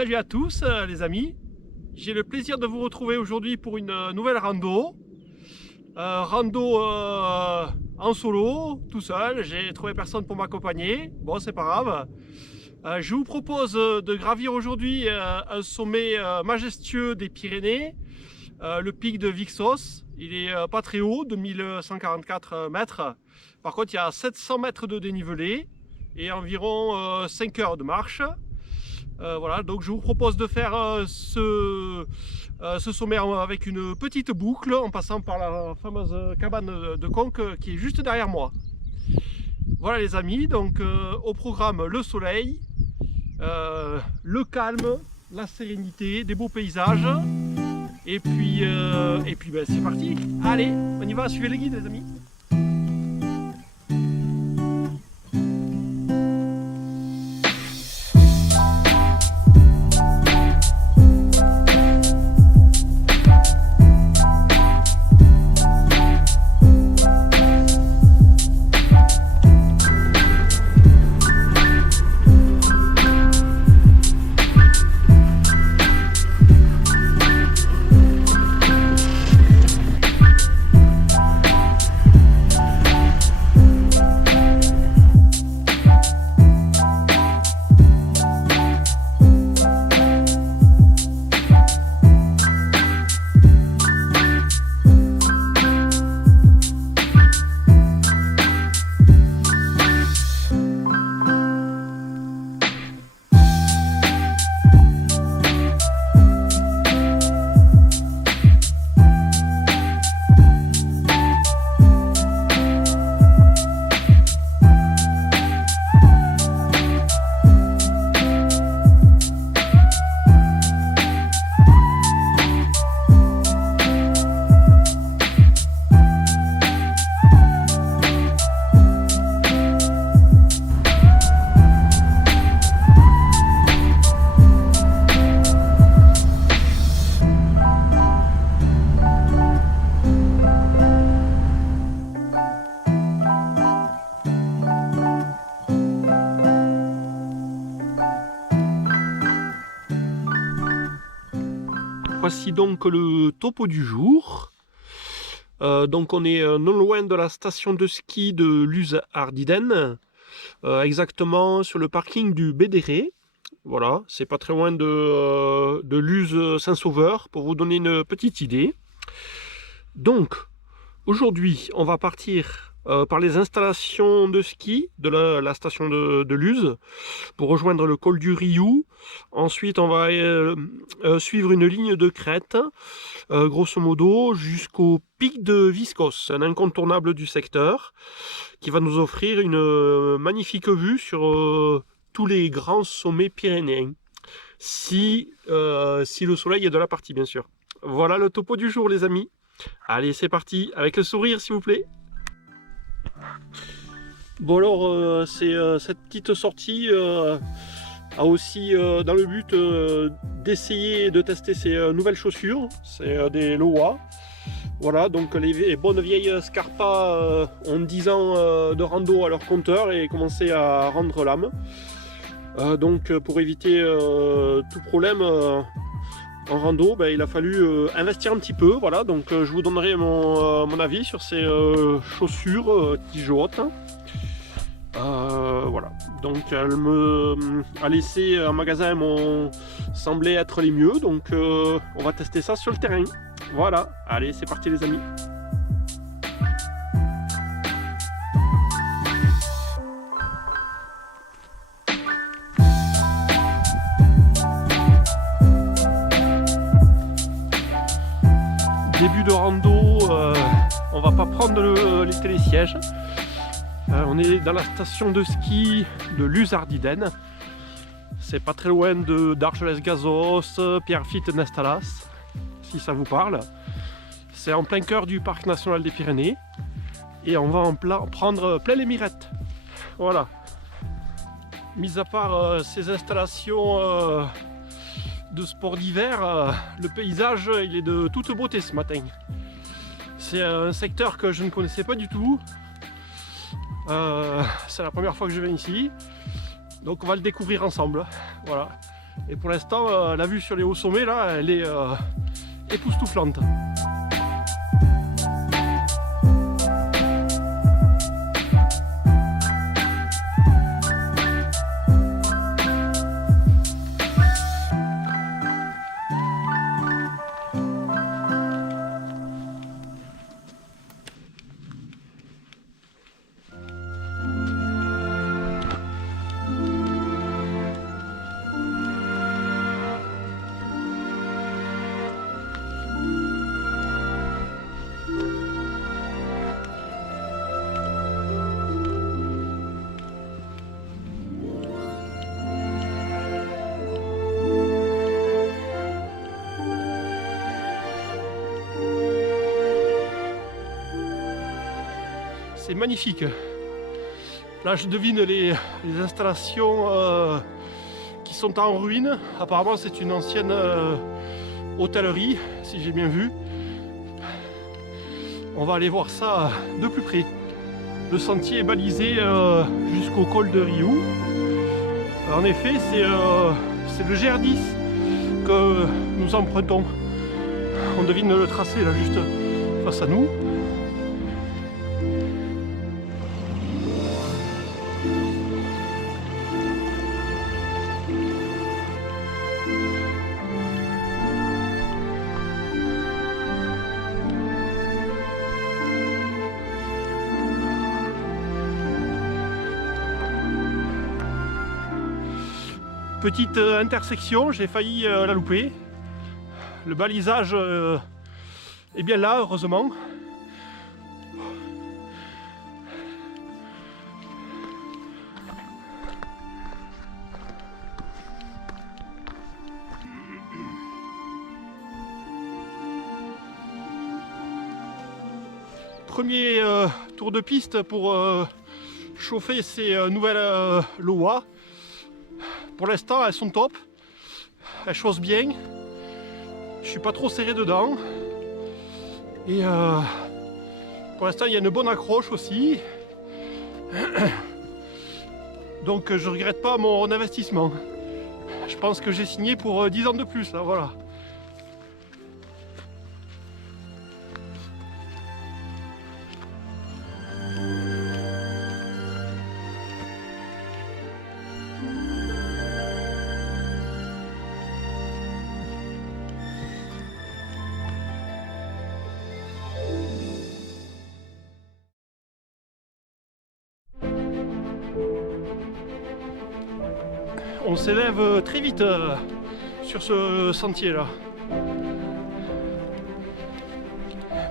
Salut à tous les amis, j'ai le plaisir de vous retrouver aujourd'hui pour une nouvelle rando. En solo, tout seul, j'ai trouvé personne pour m'accompagner, bon c'est pas grave. Je vous propose de gravir aujourd'hui un sommet majestueux des Pyrénées, le pic de Vixos. Il est pas très haut, 2144 mètres. Par contre il y a 700 mètres de dénivelé et environ 5 heures de marche. Voilà, donc je vous propose de faire ce sommet avec une petite boucle en passant par la fameuse cabane de Conques qui est juste derrière moi. Voilà les amis, donc au programme le soleil, le calme, la sérénité, des beaux paysages et puis ben, c'est parti. Allez, on y va, suivez les guides les amis. Voici donc le topo du jour. Donc on est non loin de la station de ski de Luz-Ardiden, exactement sur le parking du Bédéré. Voilà, c'est pas très loin de Luz-Saint-Sauveur pour vous donner une petite idée. Donc aujourd'hui on va partir par les installations de ski de la station de Luz pour rejoindre le col du Riou. Ensuite on va suivre une ligne de crête grosso modo jusqu'au pic de Viscos, un incontournable du secteur qui va nous offrir une magnifique vue sur tous les grands sommets pyrénéens si le soleil est de la partie bien sûr. Voilà le topo du jour les amis. Allez c'est parti, avec le sourire s'il vous plaît. Bon alors c'est cette petite sortie a aussi dans le but d'essayer de tester ces nouvelles chaussures, c'est des Lowa. Voilà, donc les bonnes vieilles Scarpa ont 10 ans de rando à leur compteur et commencé à rendre l'âme. Donc pour éviter tout problème en rando, ben, il a fallu investir un petit peu. Voilà, donc je vous donnerai mon avis sur ces chaussures Tigeot. Voilà, donc elle me a laissé un magasin m'ont semblé être les mieux, donc on va tester ça sur le terrain. Voilà, allez c'est parti les amis. Début de rando, on va pas prendre les télésièges. On est dans la station de ski de Luz-Ardiden. C'est pas très loin d'Argelès-Gazos, Pierrefitte-Nestalas, si ça vous parle. C'est en plein cœur du parc national des Pyrénées. Et on va prendre plein les mirettes. Voilà. Mis à part ces installations de sport d'hiver, le paysage il est de toute beauté ce matin. C'est un secteur que je ne connaissais pas du tout. C'est la première fois que je viens ici, donc on va le découvrir ensemble. Voilà. Et pour l'instant, la vue sur les hauts sommets, là, elle est époustouflante. C'est magnifique. Là, je devine les installations qui sont en ruine. Apparemment, c'est une ancienne hôtellerie, si j'ai bien vu. On va aller voir ça de plus près. Le sentier est balisé jusqu'au col de Riou. En effet, c'est le GR10 que nous empruntons. On devine le tracé là, juste face à nous. Petite intersection, j'ai failli la louper. Le balisage est bien là, heureusement. Premier tour de piste pour chauffer ces nouvelles Loa. Pour l'instant, elles sont top. Elles chaussent bien. Je suis pas trop serré dedans. Et pour l'instant, il y a une bonne accroche aussi. Donc, je regrette pas mon investissement. Je pense que j'ai signé pour 10 ans de plus, là, voilà. On s'élève très vite sur ce sentier là.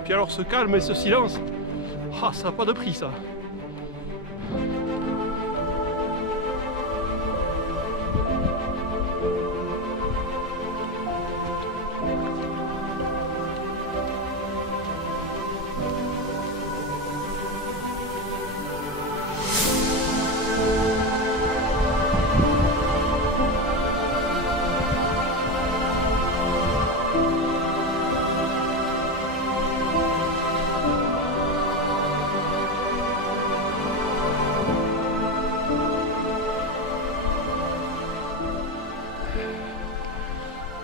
Puis alors ce calme et ce silence, ah, ça n'a pas de prix ça.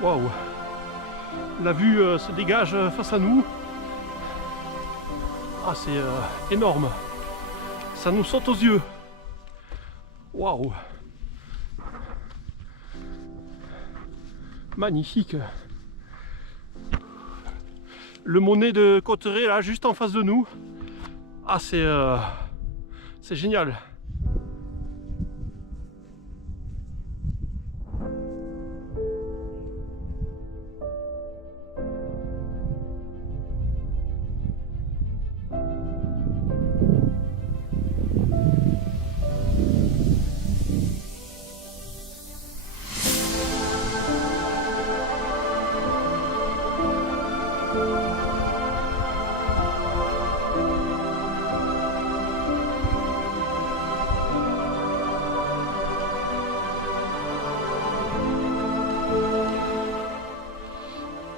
Waouh, la vue se dégage face à nous. Ah, c'est énorme. Ça nous saute aux yeux. Waouh. Magnifique. Le Monet de Cotteret là, juste en face de nous. Ah, c'est génial.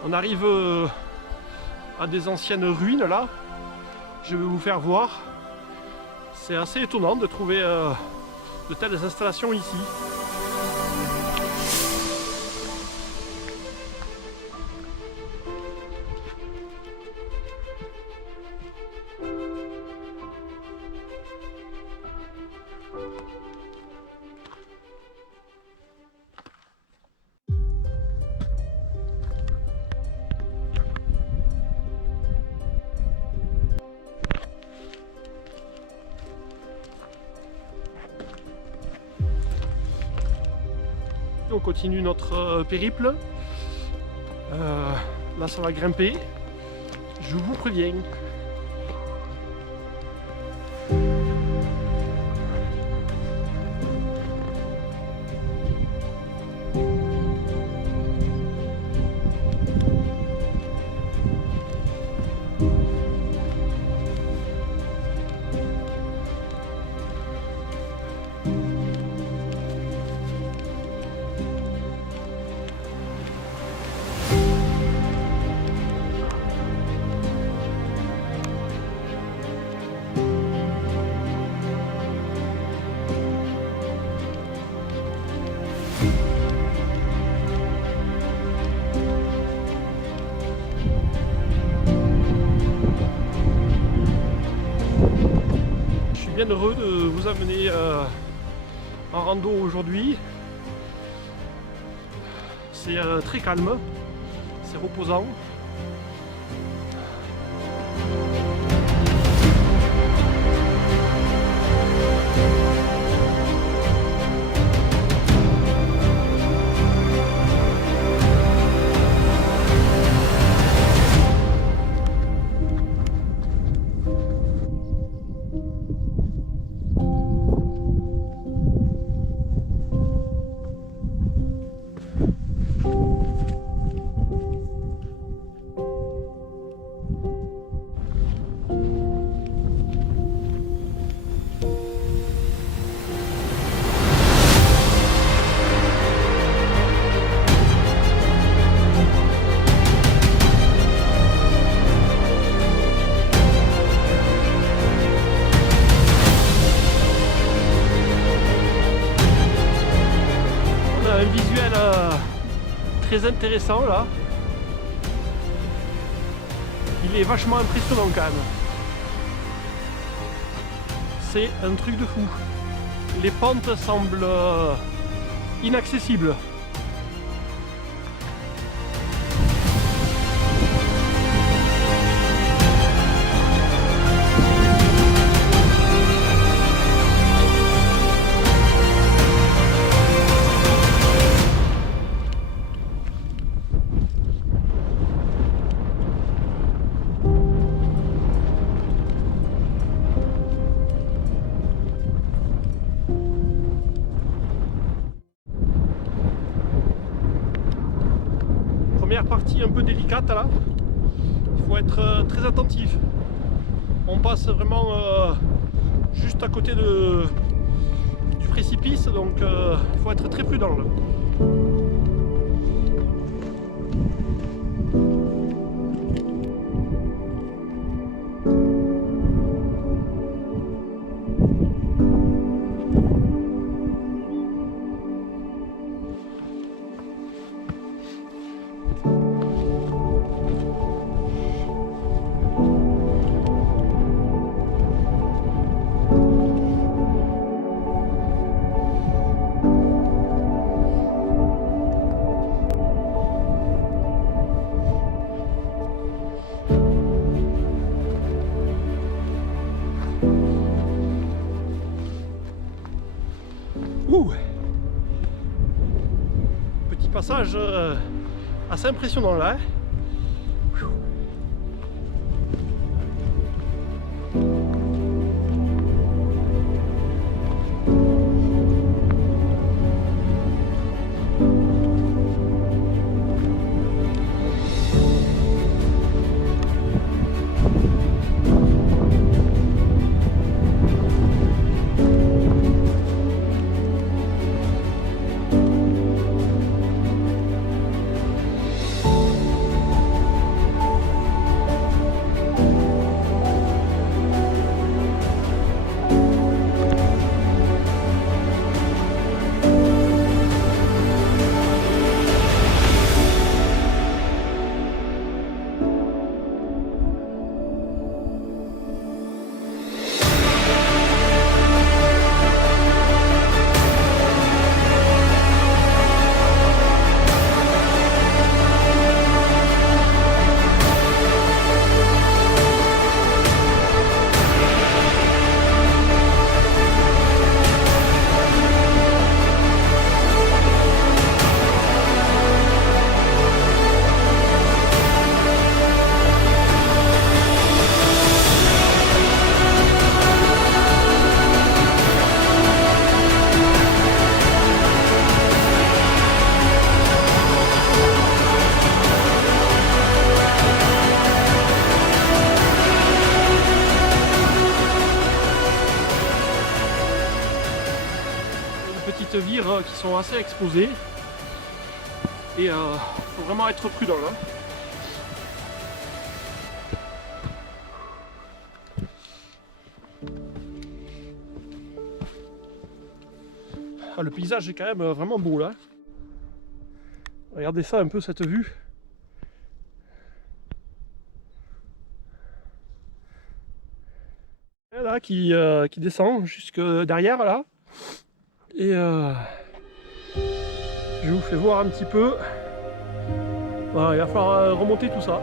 On arrive à des anciennes ruines là. Je vais vous faire voir. C'est assez étonnant de trouver de telles installations ici. on continue notre périple. Là ça va grimper, je vous préviens. Bien heureux de vous amener en rando aujourd'hui. C'est très calme, c'est reposant. Très intéressant là. Il est vachement impressionnant quand même. C'est un truc de fou. Les pentes semblent inaccessibles. Première partie un peu délicate là, il faut être très attentif. On passe vraiment juste à côté du précipice, donc il faut être très prudent là. Petit passage assez impressionnant là. Hein. petites vires qui sont assez exposées. Et il faut vraiment être prudent là. Ah, le paysage est quand même vraiment beau là. Regardez ça un peu, cette vue. Et là qui descend jusque derrière là. Et je vous fais voir un petit peu. Voilà, il va falloir remonter tout ça.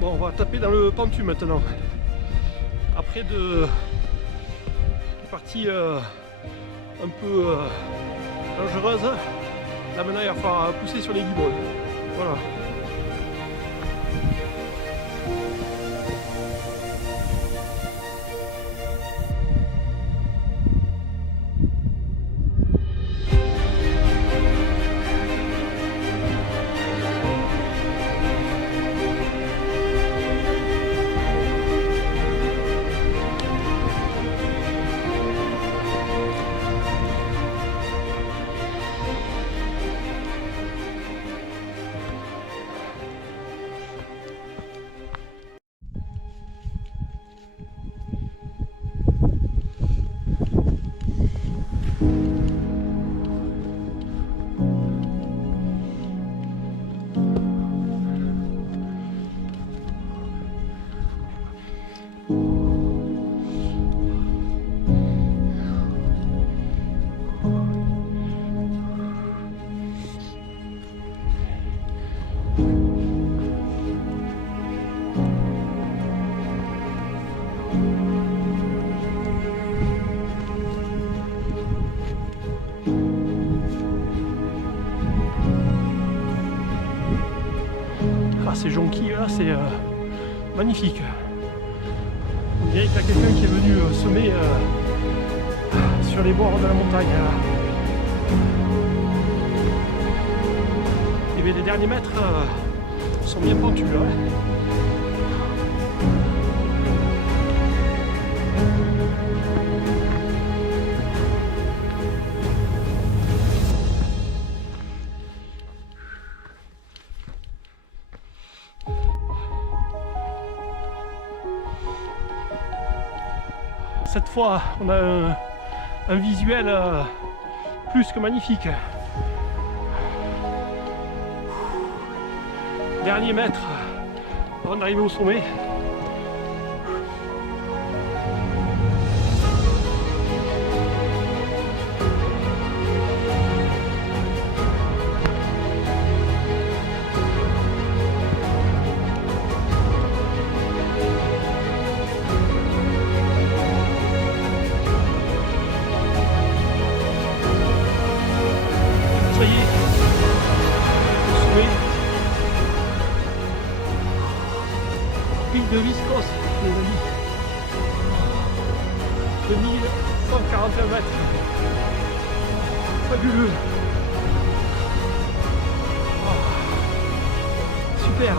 Bon, on va taper dans le pentu maintenant. Après de parties un peu dangereuses, là maintenant il va falloir pousser sur les guibolles. Voilà. Ah, ces jonquilles là, c'est magnifique. On dirait qu'il y a quelqu'un qui est venu semer sur les bords de la montagne. Et bien, les derniers mètres sont bien pentus là. Cette fois, on a un visuel plus que magnifique. Dernier mètre avant d'arriver au sommet. Ça y est, au sommet. Pic de Viscos, les amis. 2141 mètres. Fabuleux. Oh, super.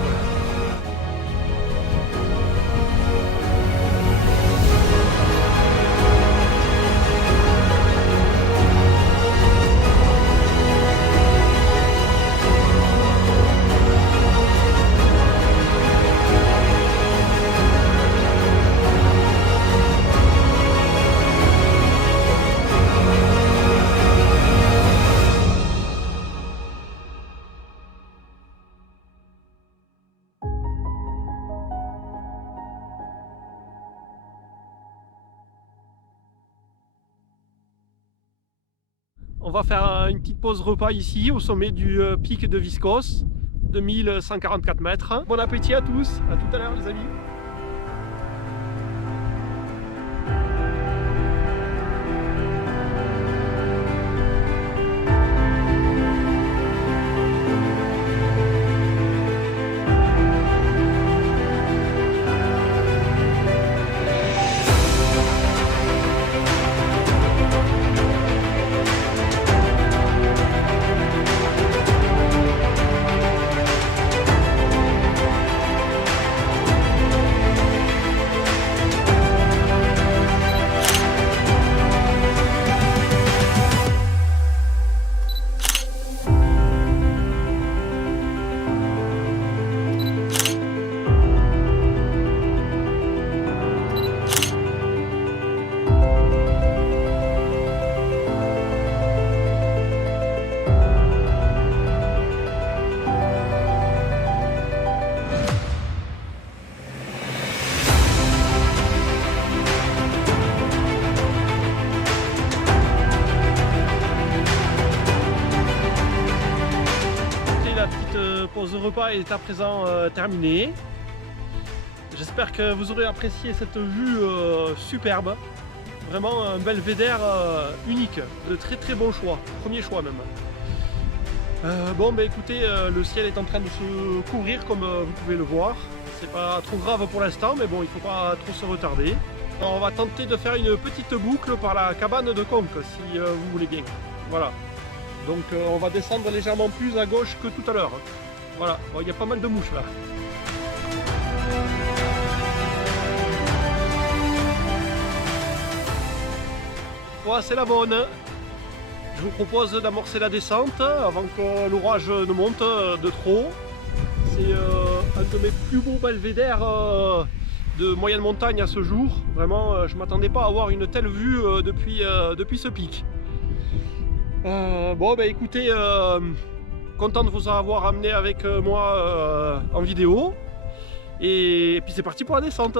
On va faire une petite pause repas ici au sommet du pic de Viscos. 2144 mètres. Bon appétit à tous, à tout à l'heure les amis. Pause repas est à présent terminée. J'espère que vous aurez apprécié cette vue superbe. Vraiment un belvédère unique, de très bon choix, premier choix même. Bon bah écoutez, le ciel est en train de se couvrir comme vous pouvez le voir. C'est pas trop grave pour l'instant, mais bon, il faut pas trop se retarder. Alors, on va tenter de faire une petite boucle par la cabane de Conques, si vous voulez bien. Voilà. Donc on va descendre légèrement plus à gauche que tout à l'heure. Voilà, bon, il y a pas mal de mouches là. Voilà, c'est la bonne. Je vous propose d'amorcer la descente avant que l'orage ne monte de trop. C'est un de mes plus beaux belvédères de moyenne montagne à ce jour. Vraiment, je ne m'attendais pas à avoir une telle vue depuis ce pic. Bon, bah écoutez, content de vous avoir amené avec moi en vidéo. Et puis c'est parti pour la descente.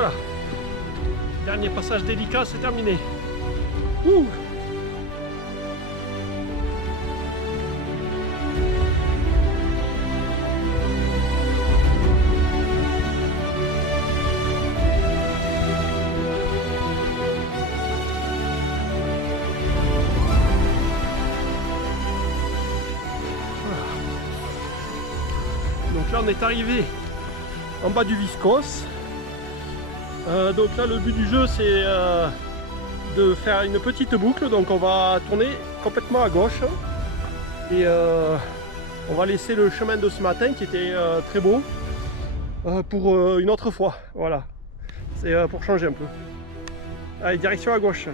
Voilà. Dernier passage délicat, c'est terminé. Ouh. Donc là on est arrivé en bas du Viscos. Donc là le but du jeu c'est de faire une petite boucle, donc on va tourner complètement à gauche et on va laisser le chemin de ce matin qui était très beau pour une autre fois. Voilà, c'est pour changer un peu. Allez, direction à gauche.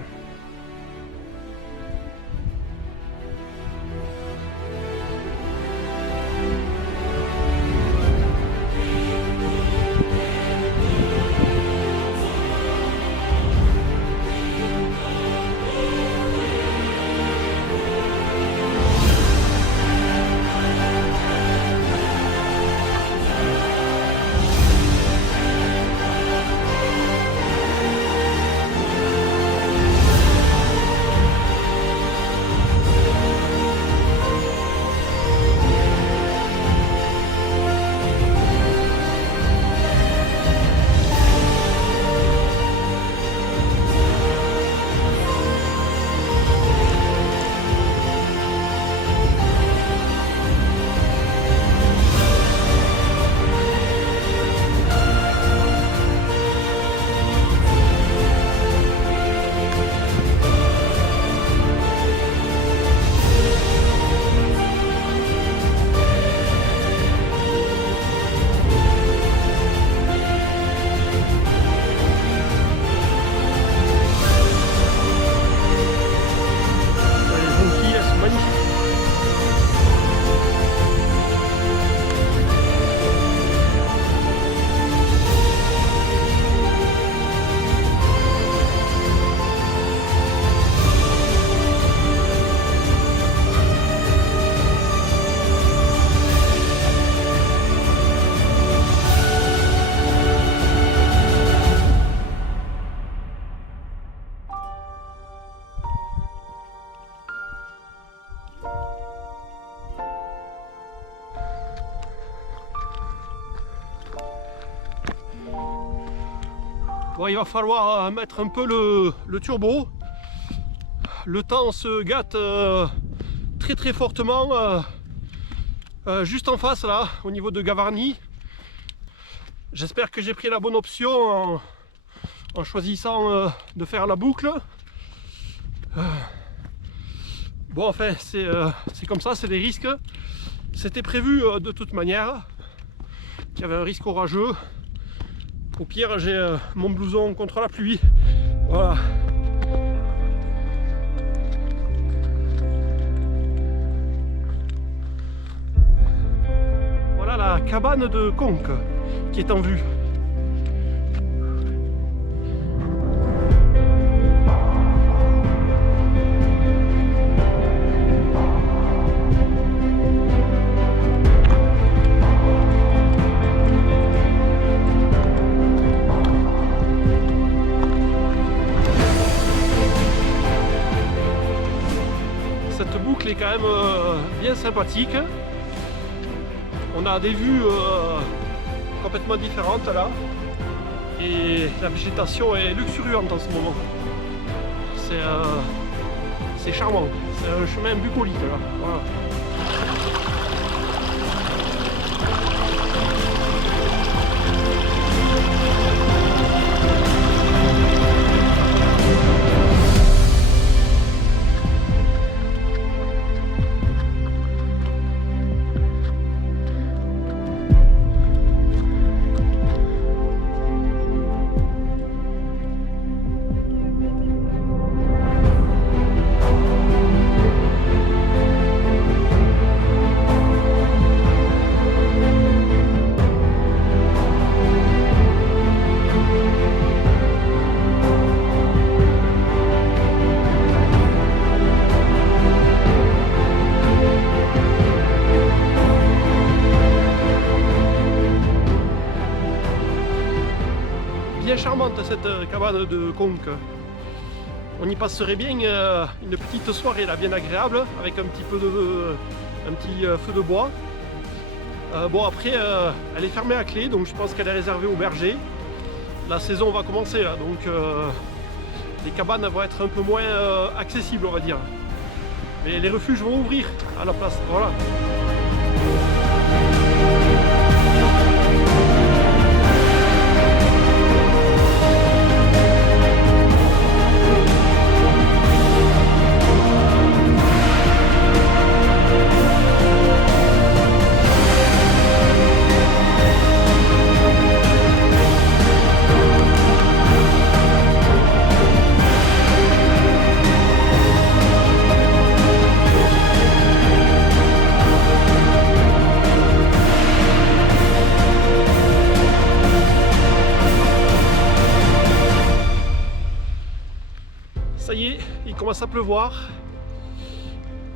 Bon, il va falloir mettre un peu le turbo. Le temps se gâte très fortement juste en face là, au niveau de Gavarnie. J'espère que j'ai pris la bonne option en choisissant de faire la boucle. Bon, enfin, c'est comme ça, c'est des risques. C'était prévu de toute manière qu'il y avait un risque orageux. Au pire, j'ai mon blouson contre la pluie. Voilà. Voilà la cabane de Conques qui est en vue. Cette boucle est quand même bien sympathique. On a des vues complètement différentes là. Et la végétation est luxuriante en ce moment. C'est charmant. C'est un chemin bucolique là. Voilà. bien charmante cette cabane de Conques. On y passerait bien une petite soirée là, bien agréable, avec un petit feu de bois. Bon après, elle est fermée à clé, donc je pense qu'elle est réservée aux bergers. La saison va commencer là, donc les cabanes vont être un peu moins accessibles, on va dire. Mais les refuges vont ouvrir à la place, voilà. Ça y est, il commence à pleuvoir.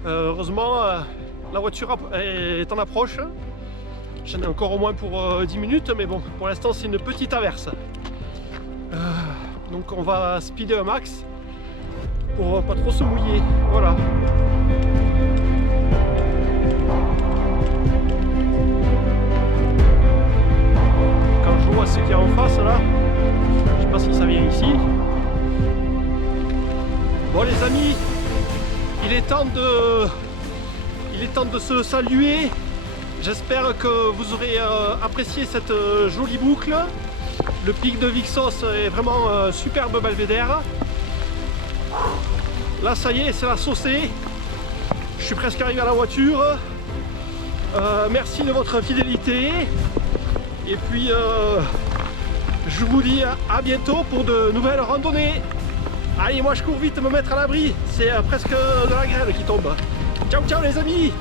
Heureusement, la voiture est en approche. J'en ai encore au moins pour 10 minutes, mais bon, pour l'instant c'est une petite averse. Donc on va speeder un max pour pas trop se mouiller. Voilà. Quand je vois ce qu'il y a en face là, je sais pas si ça vient ici. Bon les amis, il est temps de se saluer. J'espère que vous aurez apprécié cette jolie boucle. Le pic de Vixos est vraiment un superbe belvédère. Là ça y est, c'est la saucée. Je suis presque arrivé à la voiture. Merci de votre fidélité. Et puis je vous dis à bientôt pour de nouvelles randonnées. Allez, moi je cours vite me mettre à l'abri, c'est presque de la grêle qui tombe. Ciao ciao les amis!